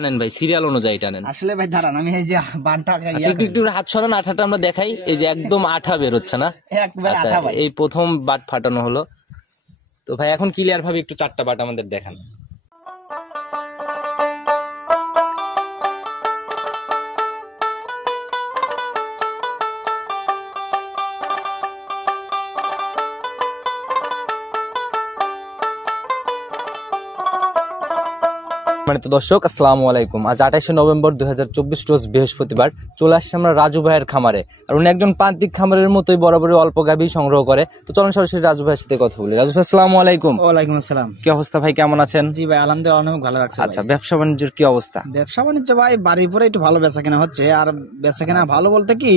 টানেন ভাই, সিরিয়াল অনুযায়ী টানেন। আসলে ভাই দাঁড়ান, আমি এই যে বানটা একটু হাত সরান, আঠাটা আমরা দেখাই। এই যে একদম আঠা বের হচ্ছে না? আচ্ছা, এই প্রথম বাট ফাটানো হলো। তো ভাই এখন ক্লিয়ার ভাবে একটু 4টা বাট আমাদের দেখান। মানে তো দর্শক, আসসালামু আলাইকুম। আজ 28শে নভেম্বর 2024 রোজ বৃহস্পতিবার। চলে আসছে আমরা রাজু ভাইয়ের খামারে। আর উনি একজন প্রান্তিক খামারের মতোই বরাবরই অল্প গাভী সংগ্রহ করে। তো চলুন সরাসরি রাজু ভাইয়ের সাথে কথা বলি। রাজু ভাই, আসসালামু আলাইকুম। ওয়ালাইকুম আসসালাম। কি অবস্থা ভাই, কেমন আছেন? জি ভাই, আলহামদুলিল্লাহ অনেক ভালো রাখছে। আচ্ছা, ব্যবসা বাণিজ্যের কি অবস্থা? ব্যবসা বাণিজ্য ভাই বাড়ির পরে একটু ভালো বেচা কেনা হচ্ছে। আর বেচা কেনা ভালো বলতে কি,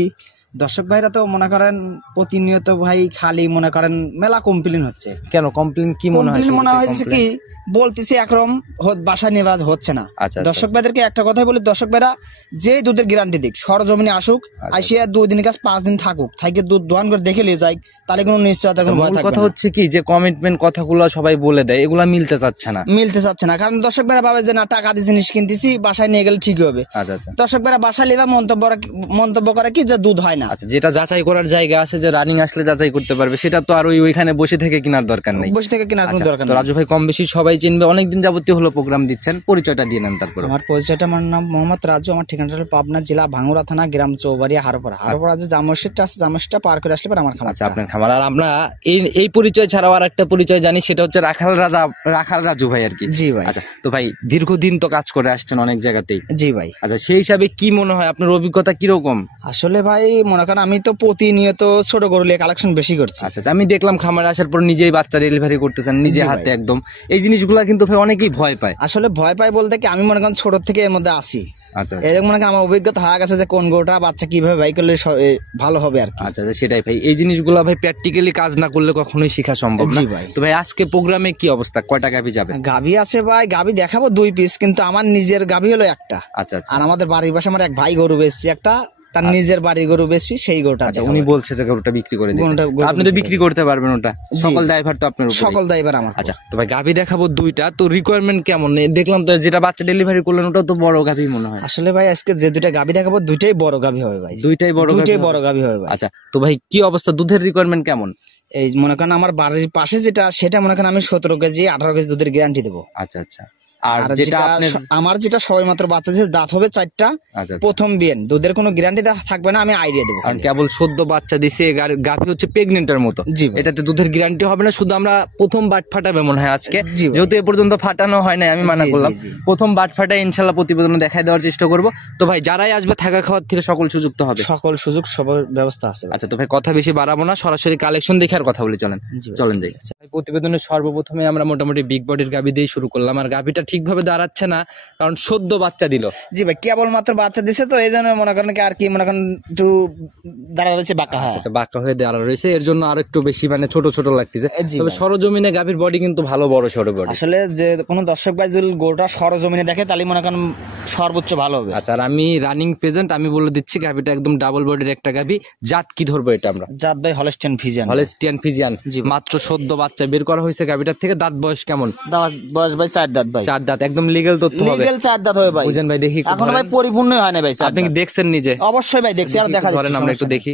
দর্শক ভাইরা তো মনে করেন প্রতিনিয়ত ভাই খালি মনে করেন মেলা কমপ্লেন হচ্ছে। কেন কমপ্লেন? কি মনে হয়? মনে হয়েছে কি বলতেছি একরকম বাসা নেওয়া হচ্ছে না। দর্শক ভাইদেরকে একটা কথাই বলি, দর্শক ভাইরা যে দুধের গ্যারান্টি দিক, সরজমিনে আসুক, আসিয়া 2 দিন কাজ 5 দিন থাকুক, থাকে দুধ দোয়ান করে দেখে নিয়ে যায়, তাহলে কোনো নিশ্চয়তার কোনো ভয় থাকবে না। কথা হচ্ছে কি যে কমিটমেন্ট কথাগুলো সবাই বলে দেয়, এগুলা মিলতে চাচ্ছে না। কারণ দর্শক ভাইরা ভাবে যে না, টাকা দিয়ে জিনিস কিনতেছি, বাসায় নিয়ে গেলে ঠিক হবে। দর্শক ভাইরা বাসায় নিয়ে মন্তব্য করে কি যে দুধ হয় না। আচ্ছা, যেটা যাচাই করার জায়গা আছে, যে রানিং আসলে যাচাই করতে পারবে, সেটা তো আর ওইখানে বসে থেকে কেনার দরকার নেই। তো রাজু ভাই কম বেশি সবাই চিনবে, অনেকদিন যাবতীয় হলো প্রোগ্রাম দিচ্ছেন, পরিচয়টা দিয়ে নেন। তারপর আমার পরিচয়টা, আমার নাম মোহাম্মদ রাজু, আমার ঠিকানাটা হলো পাবনা জেলা ভাঙ্গুড়া থানা, গ্রাম চৌবাড়িয়া, হারোপাড়া যে জামশেদটা আছে, জামশেদটা পার করে আসলে আমার খামার। আচ্ছা, আপনার খামার। আর আমরা এই পরিচয় ছাড়াও আর একটা পরিচয় জানি, সেটা হচ্ছে রাখাল রাজু ভাই আর কি। জি ভাই। আচ্ছা, তো ভাই দীর্ঘদিন তো কাজ করে আসছেন অনেক জায়গাতেই। জি ভাই। আচ্ছা, সেই হিসাবে কি মনে হয়, আপনার অভিজ্ঞতা কিরকম? আসলে ভাই মনে করেন আমি তো প্রতিনিয়ত ছোট গরু নিয়ে কালেকশন বেশি করছি। আচ্ছা, আমি দেখলাম খামারে আসার পর নিজেই বাচ্চা ডেলিভারি করতেছেন নিজে হাতে একদম। এই জিনিসগুলা কিন্তু অনেকেই ভয় পায়। আসলে ভয় পায় বলতে কি, আমি মনে করেন ছোট থেকে এর মধ্যে আসি। আচ্ছা, মনে করেন আমার অভিজ্ঞতা হয়ে গেছে যে কোন গরুটা বাচ্চা কিভাবে ভাই করলে ভালো হবে আর কি। আচ্ছা, সেটাই ভাই। এই জিনিসগুলা ভাই প্র্যাকটিক্যালি কাজ না করলে কখনোই শেখা সম্ভব না। তো ভাই আজকে প্রোগ্রামে কি অবস্থা, কয়টা গাভী যাবে? গাভী আছে ভাই, গাভী দেখাবো 2 পিস, কিন্তু আমার নিজের গাভী হলো একটা। আচ্ছা, আর আমাদের বাড়ির পাশে আমার এক ভাই গরু বেচছি একটা, তার নিজের বাড়ির গরু বেচবি, সেই গরুটা। আচ্ছা, উনি বলছে যে গরুটা বিক্রি করে দিবেন, আপনি তো বিক্রি করতে পারবেন, ওটা সকল দায়ভার তো আপনার উপর। সকল দায়ভার আমার। আচ্ছা, তো ভাই গাভী দেখাবো 2টা, তো রিকোয়ারমেন্ট কেমন? দেখলাম তো যেটা বাচ্চা ডেলিভারি করলেন ওটা তো বড় গাভী মনে হয়। আসলে ভাই আজকে যে 2টা গাভী দেখাবো, 2টাই বড় গাভী হবে ভাই। 2টাই বড় গাভী হবে ভাই। আচ্ছা, তো ভাই কি অবস্থা, দুধের রিকোয়ারমেন্ট কেমন? এই মনে করেন আমার বাড়ির পাশে যেটা, সেটা মনে করেন আমি 17 কেজি 18 কেজি দুধের গ্যারান্টি দেবো। আচ্ছা আচ্ছা। আর যেটা আমার যেটা সবাই মাত্র বাচ্চা দিয়েছে, দাঁত হবে 4টা, প্রথম বিয়ান, দুধের কোনো গ্যারান্টি থাকবে না, আমি আইডিয়া দেবো। কারণ কেবল সদ্য বাচ্চা দিছে, গাভী হচ্ছে প্রেগনেন্টের মতো, এটাতে দুধের গ্যারান্টি হবে না। শুধু আমরা প্রথম বাট ফাটাবে মনে হয় আজকে, যেহেতু এ পর্যন্ত ফাটানো হয় না, আমি মানা করলাম প্রথম বাট ফাটাই ইনশাল্লাহ প্রতিবেদনে দেখাই দেওয়ার চেষ্টা করবো। তো ভাই যারাই আসবে থাকা খাওয়ার থেকে সকল সুযোগ তো হবে, সকল সুযোগ সবার ব্যবস্থা আছে। আচ্ছা, তো ভাই কথা বেশি বাড়াবো না, সরাসরি কালেকশন দেখে আর কথা বলি, চলেন যাই। প্রতিবেদনের সর্বপ্রথমে আমরা মোটামুটি বিগ বডির গাভী দিয়ে শুরু করলাম। আর গাভীটা ঠিকভাবে দাঁড়াচ্ছে না, কারণ সদ্য বাচ্চা দিল। জি ভাই, কেবল মাত্র বাচ্চা দিছে, তো এই জন্য মনে করেন কি আর কি মনে করেন একটু দাঁড়া রয়েছে, বাঁকা। আচ্ছা, বাঁকা হয়ে দাঁড়া রয়েছে, এর জন্য আর একটু বেশি মানে ছোট ছোট লাগতেছে। তবে সরজমিনে গাভীর বডি কিন্তু ভালো, বড় সড়ো বডি। আসলে যে কোনো দর্শক ভাই যদি গোটা সরজমিনে দেখে, তাহলে মনে করেন সর্বোচ্চ ভালো হবে। আচ্ছা, আর আমি রানিং প্রেজেন্ট, আমি বলে দিচ্ছি গাভীটা একদম ডাবল বডির একটা গাভী। জাত কি ধরবো এটা আমরা? জাত ভাই হলস্টিয়ান ফিজিয়ান। মাত্র সদ্য বাচ্চা বের করা হয়েছে গাভীটার থেকে। দাঁত বয়স কেমন? বয়স ভাই 4 দাঁত ভাই। 4 দাঁত, একদম লিগ্যাল তথ্য হবে। 4 দাঁত হবে ভাই। বুঝেন ভাই, দেখি এখন ভাই পরিপূর্ণ হয় না ভাই। আপনি কি দেখছেন নিজে? অবশ্যই ভাই দেখছি, আর দেখা যাচ্ছে, আমরা একটু দেখি।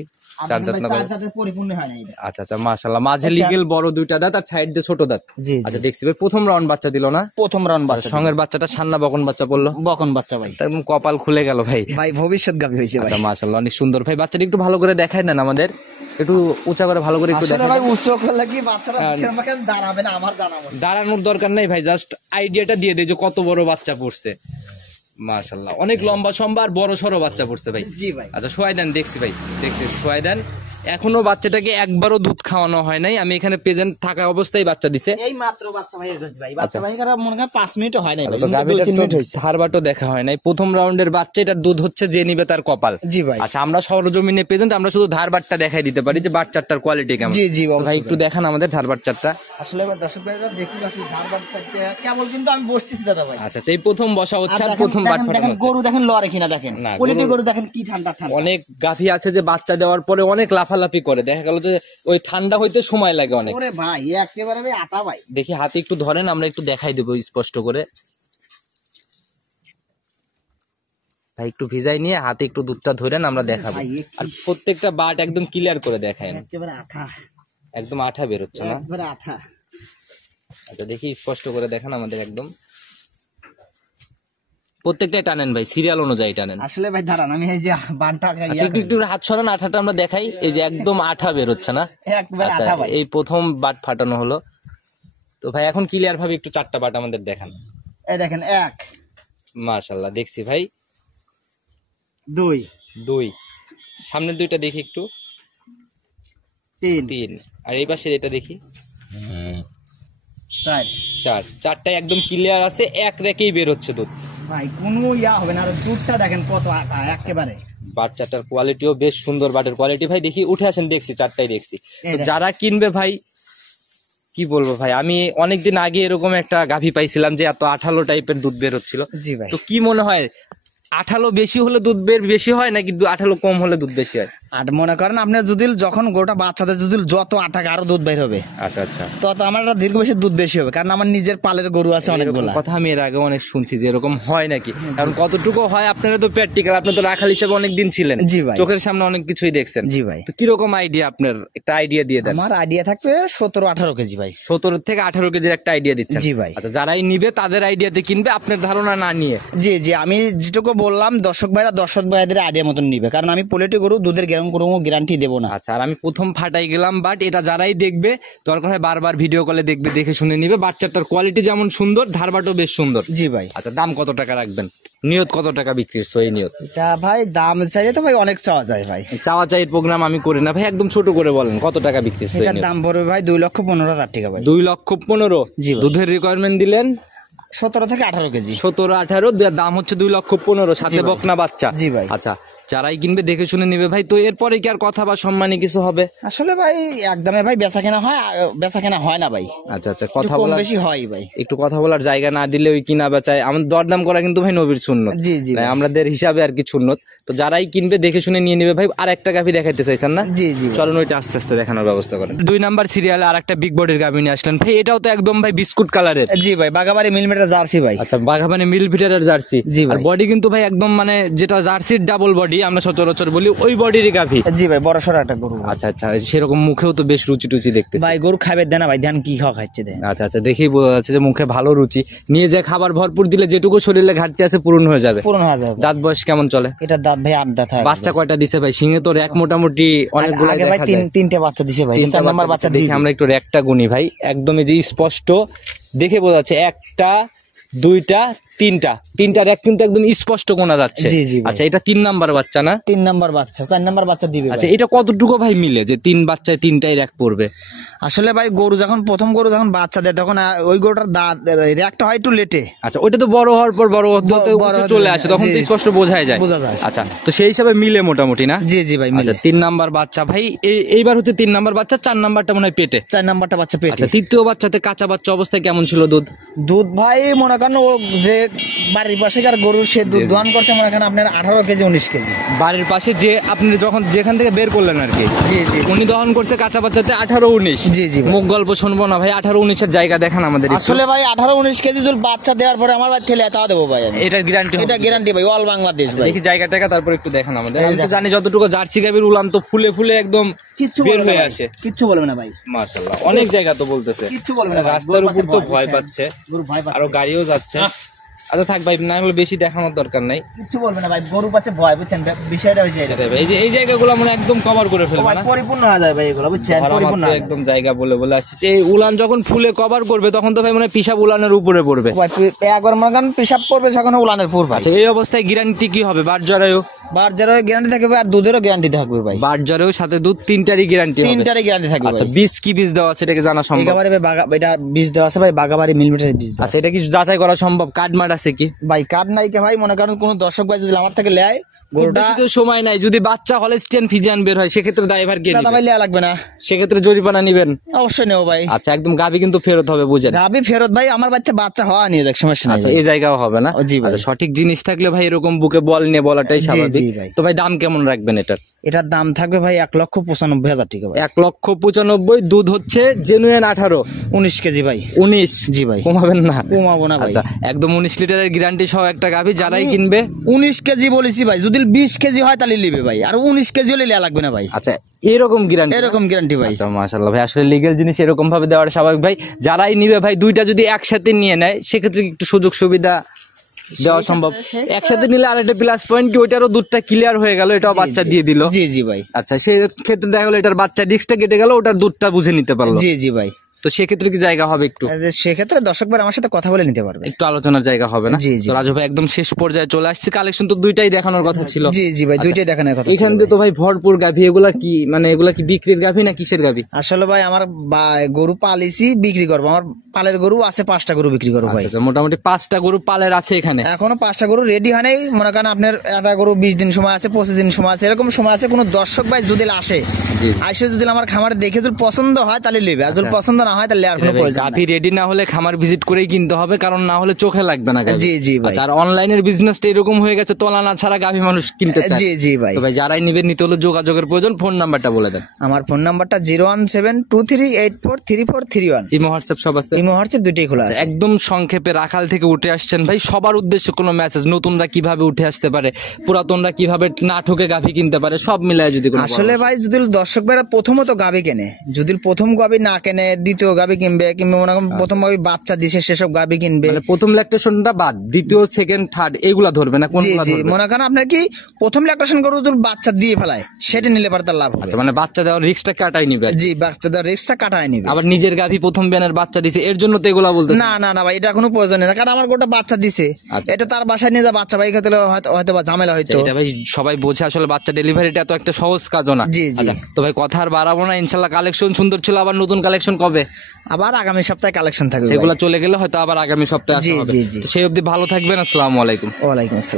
4 দাঁত না ভাই? পরিপূর্ণ হয় না এটা। আচ্ছা আচ্ছা, মাশাআল্লাহ। মাঝে লিগ্যাল বড় 2টা দাঁত, আর সাইড দিয়ে ছোট দাঁত। আচ্ছা, দেখছি ভাই প্রথম রাউন্ড বাচ্চা দিল না? প্রথম রাউন্ড বাচ্চা। সঙ্গের বাচ্চাটা সান্না বকন বাচ্চা পড়লো? বকন বাচ্চা ভাই। একদম কপাল খুলে গেল ভাই। ভাই ভবিষ্যৎ গাভী হইছে ভাই। আচ্ছা, মাশাআল্লাহ, অনেক সুন্দর ভাই। বাচ্চাটা একটু ভালো করে দেখায় দেন আমাদের, একটু উঁচা করে ভালো করে একটু দেখায়। আসলে ভাই উঁচু করলে কি বাচ্চাটা আমাকে দাঁড়াবে না, আমার দাঁড়াবো। দাঁড়ানোর দরকার নাই ভাই, জাস্ট আইডিয়াটা দিয়ে দেয় যে কত বড় বাচ্চা পড়ছে। মাশাআল্লাহ, অনেক লম্বা সম্বা আর বড় সরো বাচ্চা পড়ছে ভাই। জি ভাই। আচ্ছা, শোয়াই দেন, দেখছি ভাই, দেখছি, শোয়াই দেন। এখনো বাচ্চাটাকে একবারও দুধ খাওয়ানো হয় নাই, আমি এখানে প্রেজেন্ট থাকা অবস্থায় বাচ্চা দিছে। এই মাত্র বাচ্চা ভাই এসেছে ভাই। বাচ্চা ভাই কারা মনে হয় 5 মিনিট হয় নাই ভাই, 2-3 মিনিট হইছে। ধারবাটও দেখা হয় নাই। প্রথম রাউন্ডের বাচ্চা, এটার দুধ হচ্ছে যে নিবে তার কপাল। জি ভাই। আচ্ছা, আমরা সরজমিনে প্রেজেন্ট, আমরা শুধু ধারবাটটা দেখাই দিতে পারি যে বাচ্চাটার কোয়ালিটি কেমন। জি জি ভাই একটু দেখান আমাদের ধারবাটটা। আসলে ভাই দর্শক ভাইরা দেখুন, আসলে ধারবাটটা কেবল কিন্তু আমি বসতেছি দাদা ভাই। আচ্ছা, এই প্রথম বসা হচ্ছে, আর প্রথম বাট ফাটানো হচ্ছে। গরু দেখেন লড়ে কিনা দেখেন, কোয়ালিটি গরু দেখেন কি ঠান্ডা। অনেক গাভী আছে যে বাচ্চা দেওয়ার পরে অনেক লাফালাফি করে, দেখা গেল যে ওই ঠান্ডা হইতে সময় লাগে অনেক। ওরে ভাই একেবারে ভাই আটা ভাই। দেখি হাতে একটু ধরেন, আমরা একটু দেখাই দেবো স্পষ্ট করে। ভাই একটু ভিজাই নিয়ে হাতে একটু দুধটা ধরেন, আমরা দেখাবো। আর প্রত্যেকটা বাট একদম ক্লিয়ার করে দেখায়, একেবারে আঠা, একদম আঠা বেরোচ্ছে না? একেবারে আঠা। আচ্ছা দেখি স্পষ্ট করে দেখান আমাদের, একদম প্রত্যেকটাই টানেন ভাই, সিরিয়াল অনুযায়ী টানেন। আসলে ভাই দাঁড়ান, আমি এই যে বানটা আচ্ছা একটু একটু হাত সরান, আঠাটা আমরা দেখাই। এই যে একদম আঠা বেরোচ্ছে না? একবারে আচ্ছা আঠা ভাই। এই প্রথম বাট ফাটানো হলো। তো ভাই এখন ক্লিয়ার ভাবে একটু 4টা বাট আমাদের দেখান। এই দেখেন, 1, মাশাআল্লাহ দেখছি ভাই। 2, সামনের 2টা দেখি একটু। 3, আর এই পাশের এটা দেখি। 4। 4টাই একদম ক্লিয়ার আছে, এক রেখেই বের হচ্ছে দুধ ভাই কোনো হবে না। আর দুধটা দেখেন কত আটা, একেবারে। বাচ্চাটার কোয়ালিটিও বেশ সুন্দর, বাটের কোয়ালিটি ভাই দেখি। উঠে আসেন, দেখছি 4টাই দেখছি। তো যারা কিনবে ভাই, কি বলবো ভাই, আমি অনেকদিন আগে এরকম একটা গাভী পাইছিলাম যে এত আঠালো টাইপের দুধ বের হচ্ছিল। জি ভাই। তো কি মনে হয়, আঠালো বেশি হলে দুধ বেশি হয় নাকি আঠালো কম হলে দুধ বেশি হয়? আর মনে করেন আপনার যদি যখন গোটা বাচ্চাদের যদি যত আটা আরো দুধ বের হবে, আচ্ছা আচ্ছা, তত আমার দীর্ঘ বেশি দুধ বেশি হবে, কারণ আমার নিজের পালের গরু আছে অনেকগুলো। কথা আমি এর আগে অনেক শুনছি যে এরকম হয় নাকি, কারণ কতটুকু হয় আপনারা তো প্র্যাকটিক্যাল, আপনি তো রাখাল হিসেবে অনেকদিন ছিলেন। জি ভাই। চোখের সামনে অনেক কিছুই দেখছেন। জি ভাই। তো কিরকম আইডিয়া আপনার, একটা আইডিয়া দিয়ে দেন। আমার আইডিয়া থাকবে 17-18 কেজি ভাই। 17 থেকে 18 কেজির একটা আইডিয়া দিচ্ছেন? জি ভাই। আচ্ছা যারাই নিবে তাদের আইডিয়াতে কিনবে, আপনার ধারণা না নিয়ে? জি জি, আমি যেটুকু বললাম দর্শক ভাইদের আইডিয়া মতন নিবে, কারণ আমি পোলেট্রি গরু দুধের কোনো গ্যারান্টি দেবো না। আচ্ছা, আর আমি প্রথম ফাটাই গেলাম, বাট এটা যারাই দেখবে দরকার হয় বারবার ভিডিও কলে দেখবে, দেখে শুনে নিবে। বাচ্চাটার কোয়ালিটি যেমন সুন্দর, ধারবাটও বেশ সুন্দর। জি ভাই। আচ্ছা দাম কত টাকা রাখবেন? নিয়ত কত টাকা বিক্রির সই নিয়ত? এটা ভাই দাম চাইলে তো ভাই অনেক চাওয়া যায় ভাই। চাওয়া চাই প্রোগ্রাম আমি করি না ভাই, একদম ছোট করে বলেন কত টাকা বিক্রির সই এটার নিয়ত? দাম পড়বে ভাই 2,15,000 টাকা ভাই। 2,15,000? জি ভাই। দুধের রিকোয়ারমেন্ট দিলেন 17 থেকে 18 কেজি। 17-18, দাম হচ্ছে 2,15,000, সাথে বকনা বাচ্চা। জি ভাই। আচ্ছা যারাই কিনবে দেখে শুনে নিবে ভাই। তো এরপরে কি আর কথা বা সম্মানী কিছু হবে? আসলে ভাই একদমে ভাই বেচা কেনা হয় না ভাই। আচ্ছা আচ্ছা, কথা কম বলার বেশি হয় ভাই। একটু কথা বলার জায়গা না দিলে ওই কিনা বেচায় আমাদের দরদাম করা কিন্তু ভাই নবীর সুন্নত। জি জি ভাই। আমাদের হিসাবে আর কি সুন্নত। তো যারাই কিনবে দেখে শুনে নিয়ে নিবে ভাই। আর একটা গাভী দেখাইতে চাইছেন না? জি জি। চলুন ওইটা আস্তে আস্তে দেখানোর ব্যবস্থা করেন। 2 নাম্বার সিরিয়ালে আর একটা বিগ বডির গাভী নিয়ে আসলেন ভাই, এটাও তো একদম ভাই বিস্কুট কালারের। জি ভাই, বাগাবাড়ি মিলমেটার জার্সি ভাই। আচ্ছা বাঘাবাড়ি মিল ভিটারের জার্সি। জি ভাই। আর বডি কিন্তু ভাই একদম মানে যেটা জার্সির ডাবল বডি আমরা সচরাচর বলি, ওই বডিরই গাভী। জি ভাই, বড় সড়ো একটা গরু। আচ্ছা আচ্ছা, সেরকম মুখেও তো বেশ রুচি টুচি দেখতেছি ভাই। গরু খাবে দেনা ভাই, ধ্যান কি খাচ্ছে দেন। আচ্ছা আচ্ছা, দেখেই বোঝা যাচ্ছে যে মুখে ভালো রুচি। নিয়ে যে খাবার ভরপুর দিলে যেটুকু শরীরে ঘাটতি আছে পূরণ হয়ে যাবে। দাঁত বয়স কেমন চলে? এটা দাঁত ভাই 8 দাঁত। বাচ্চা কয়টা দিছে ভাই? সিংহে তো র্যাক মোটামুটি অনেকগুলাই দেখা যায়। 3টে বাচ্চা দিছে ভাই। 4 নাম্বার বাচ্চা দেখি আমরা একটু র্যাকটা গুনি ভাই, একদম এই যে স্পষ্ট দেখে বোঝা যাচ্ছে 1টা 2টা 3টা র্যাক কিন্তু একদম স্পষ্ট গোনা যাচ্ছে। জি জি। আচ্ছা এটা 3 নাম্বার বাচ্চা না? 3 নাম্বার বাচ্চা, 4 নাম্বার বাচ্চা দিবে। আচ্ছা এটা কতটুকু ভাই মিলে যে 3 বাচ্চায় 3টাই র্যাক পড়বে? আসলে ভাই প্রথম গরু যখন বাচ্চা দেয় তখন ওই গরুটার দাঁত র্যাকটা হয় একটু লেটে। আচ্ছা ওইটা তো বড় হওয়ার পর বড় চলে আসে, তখন তো স্পষ্ট বোঝা যায়। আচ্ছা তো সেই হিসাবে মিলে মোটামুটি না? জি জি ভাই। আচ্ছা 3 নাম্বার বাচ্চা ভাই, এইবার হচ্ছে 3 নাম্বার বাচ্চা, 4 নাম্বারটা মনে হয় পেটে। 4 নাম্বারটা বাচ্চা পেটে। আচ্ছা তৃতীয় বাচ্চাতে কাঁচা বাচ্চা অবস্থায় কেমন ছিল দুধ? ভাই মনে করেন ও যে বাড়ির পাশে গরু সে দুধ দোয়ান করছে মনে করেন আপনার 18 কেজি 19 কেজি। বাড়ির পাশে যে আপনি যেখান থেকে বের করলেন আর কি, জি জি, উনি দহন করছে কাঁচা বাচ্চাতে 18-19। জি জি। মুখ গল্প শুনবো না ভাই, 18-19 এর জায়গা দেখান আমাদের। আসলে ভাই 18-19 কেজি যদি বাচ্চা দেওয়ার পরে আমার ভাই ঠেলে তাও দেবো ভাই। এটা গ্যারান্টি? এটা গ্যারান্টি ভাই, অল বাংলাদেশ ভাই। দেখি জায়গা টাকা তারপর একটু দেখান আমাদের। আমি তো জানি যতটুকু জার্সি গাভীর উলান তো ফুলে ফুলে একদম বের হয়ে আসে। কিচ্ছু বলবে না ভাই, মাশাআল্লাহ। অনেক জায়গা তো বলতেছে, কিচ্ছু বলবে না। রাস্তার উপর তো ভয় পাচ্ছে, আরো গাড়িও যাচ্ছে। আচ্ছা থাক ভাই, না হলে বেশি দেখানোর দরকার নাই। কিচ্ছু বলবে না ভাই, গরু পাচ্ছে ভয়, বুঝছেন বিষয়টা হয়েছে। এই জায়গাগুলো মানে একদম কভার করে ফেলবে না? পরিপূর্ণ হয়ে যায় ভাই এগুলো, বুঝছেন? পরিপূর্ণ একদম জায়গা বলে আসছে। এই উলান যখন ফুলে কভার করবে তখন তো ভাই মানে পিসাব উলানের উপরে পড়বে। একবার মনে করেন পিসাব পড়বে যখন উলানের পড়বে। আচ্ছা এই অবস্থায় গ্যারান্টি কি হবে? বাট জরায়ু গ্যারান্টি থাকবে, আর দুধেরও গ্যারান্টি থাকবে ভাই। বাট জরায়ু সাথে দুধ 3টারই গ্যারান্টি হবে? 3টারই গ্যারান্টি থাকবে। আচ্ছা বীজ কি বীজ দেওয়া আছে এটাকে জানা সম্ভব? একেবারে এটা বীজ দেওয়া আছে ভাই, বাগাবাড়ি মিলমিটারের বীজ দেওয়া। আচ্ছা এটা কি যাচাই করা সম্ভব? কার্ড মার্ড আছে কি ভাই? কার্ড নাই কে ভাই, মনে করেন কোন দর্শক ভাই যদি আমার থেকে নেয় গরুটা, সময় নাই, যদি বাচ্চা হলস্টিয়ান ফিজিয়ান বের হয় সেক্ষেত্রে ড্রাইভার কে দাদা ভাই লেয়া লাগবে না? সেক্ষেত্রে জরিমানা নিবেন? অবশ্যই নেব ভাই। আচ্ছা একদম গাবি কিন্তু ফেরত হবে, বুঝেন? গাবি ফেরত ভাই, আমার বাচ্চা বাচ্চা হওয়া নিয়ে যাক, সমস্যা নাই। আচ্ছা এই জায়গাও হবে না? জি ভাই। সঠিক জিনিস থাকলে ভাই এরকম বুকে বল নিয়ে বলাটাই স্বাভাবিক। তো ভাই দাম কেমন রাখবেন এটার? এটার দাম থাকবে ভাই 1,95,000 টাকা ভাই। 1,95,000, দুধ হচ্ছে জেনুইন 18, 19 কেজি ভাই। 19? জি ভাই। কমাবেন না? কমাবো না ভাই। আচ্ছা, একদম 19 লিটারের গ্যারান্টি সহ একটা গাভী যারাই কিনবে। 19 কেজি বলেছি ভাই, যদি 20 কেজি হয় তাহলে নিবে ভাই, আর 19 কেজি হলে নেওয়া লাগবে না ভাই। আচ্ছা, এরকম গ্যারান্টি? এরকম গ্যারান্টি ভাই। আচ্ছা, মাশাআল্লাহ ভাই, আসলে লিগ্যাল জিনিস এরকম ভাবে দেওয়াটা স্বাভাবিক ভাই। যারাই নিবে ভাই, দুইটা যদি একসাথে নিয়ে নেয় সেক্ষেত্রে একটু সুযোগ সুবিধা দেওয়া সম্ভব। একসাথে নিলে আরেকটা প্লাস পয়েন্ট কি, ওইটারও দুধটা ক্লিয়ার হয়ে গেল, এটাও বাচ্চা দিয়ে দিল। জি জি ভাই। আচ্ছা, সেই ক্ষেত্রে দেখা গেলো এটার বাচ্চা ডিস্কটা কেটে গেল, ওটার দুধটা বুঝে নিতে পারলো। জি জি ভাই। তো সেক্ষেত্রে কি জায়গা হবে একটু? সেক্ষেত্রে দর্শক ভাই আমার সাথে কথা বলে নিতে পারবে, একটু আলোচনার জায়গা হবে না? জি জি। তো রাজু ভাই একদম শেষ পর্যায়ে চলে আসছে, কালেকশন তো দুইটাই দেখানোর কথা ছিল। জি জি ভাই, দুইটাই দেখানোর কথা। এখান দিয়ে তো ভাই ভরপুর গাভী, এগুলা কি মানে এগুলা কি বিক্রির গাভী না কিসের গাভী? আসলে ভাই আমার গরু পালিছি, বিক্রি করবো। আমার পালের গরু আছে 5টা গরু বিক্রি করবো ভাই। আচ্ছা, মোটামুটি 5টা গরু পালের আছে এখানে? এখনো 5টা গরু রেডি হয় নাই। মনে করেন আপনার একটা গরু 20 দিন সময় আছে, 25 দিন সময় আছে, এরকম সময় আছে। কোনো দর্শক ভাই যদি আসে, যদি আমার খামার দেখে যদি পছন্দ হয় তাহলে নেবে, আর যদি পছন্দ না হয় তাহলে আর কোনো প্রয়োজন গাভী রেডি না হলে খামার ভিজিট করেই কিনতে হবে, কারণ না হলে চোখে লাগবে না গাভী। জি জি ভাই। আর অনলাইনের বিজনেসটা এরকম হয়ে গেছে, তোলা না ছাড়া গাভী মানুষ কিনতে চায়। জি জি ভাই। তো ভাই যারাই নিবে, নিতে হলে যোগাযোগের প্রয়োজন। ফোন নাম্বারটা বলে দেন। আমার ফোন নাম্বারটা 01723843431। ইমো হোয়াটসঅ্যাপ সব আছে? ইমো হোয়াটসঅ্যাপ দুটোই খোলা আছে। একদম সংক্ষেপে, রাখাল থেকে উঠে আসছেন ভাই, সবার উদ্দেশ্যে কোনো মেসেজ, নতুনরা কিভাবে উঠে আসতে পারে, পুরাতনরা কিভাবে না ঠকে গাভী কিনতে পারে, সব মিলায় যদি কোনো আসলে ভাই যদি দর্শক ভাইরা প্রথমত গাভী কেনে, যদি প্রথম গাভী না কেনে দ্বিতীয় গাভী কিনবে, কিংবা মনে করেন প্রথম গাভী বাচ্চা দিছে সেসব গাভী কিনবে, মানে প্রথম ল্যাকটেশনটা বাদ, দ্বিতীয় সেকেন্ড থার্ড এগুলা ধরবে না? কোনগুলা ধরবে? মনে করেন আপনার কি প্রথম ল্যাকটেশন গরু যদি বাচ্চা দিয়ে ফেলায়, সেটা নিলে পারে তার লাভ হবে। আচ্ছা, মানে বাচ্চা দেওয়ার রিস্কটা কাটাই নিবে? জি, বাচ্চা দেওয়ার রিস্কটা কাটায় নিবে। আবার নিজের গাভী প্রথম ব্যানের বাচ্চা দিছে এর জন্য তো এগুলা বলতে না না না ভাই, এটা কোনো প্রয়োজন নেই, কারণ আমার গোটা বাচ্চা দিছে, এটা তার বাসায় নিয়ে যা বাচ্চা ভাই খেতে হয়তো বা ঝামেলা হয়তো। এটা ভাই সবাই বোঝে, আসলে বাচ্চা ডেলিভারিটা এত একটা সহজ কাজও না। জি জি। তো ভাই কথা আর বাড়াবো না, ইনশাল্লাহ কালেকশন সুন্দর ছিল। আবার নতুন কালেকশন কবে? আবার আগামী সপ্তাহে কালেকশন থাকবে, সেগুলো চলে গেলে হয়তো আবার আগামী সপ্তাহে আসা জি হবে। জি জি। সেই অবধি ভালো থাকবেন, আসসালামু আলাইকুম। ওয়ালাইকুম আসসালাম।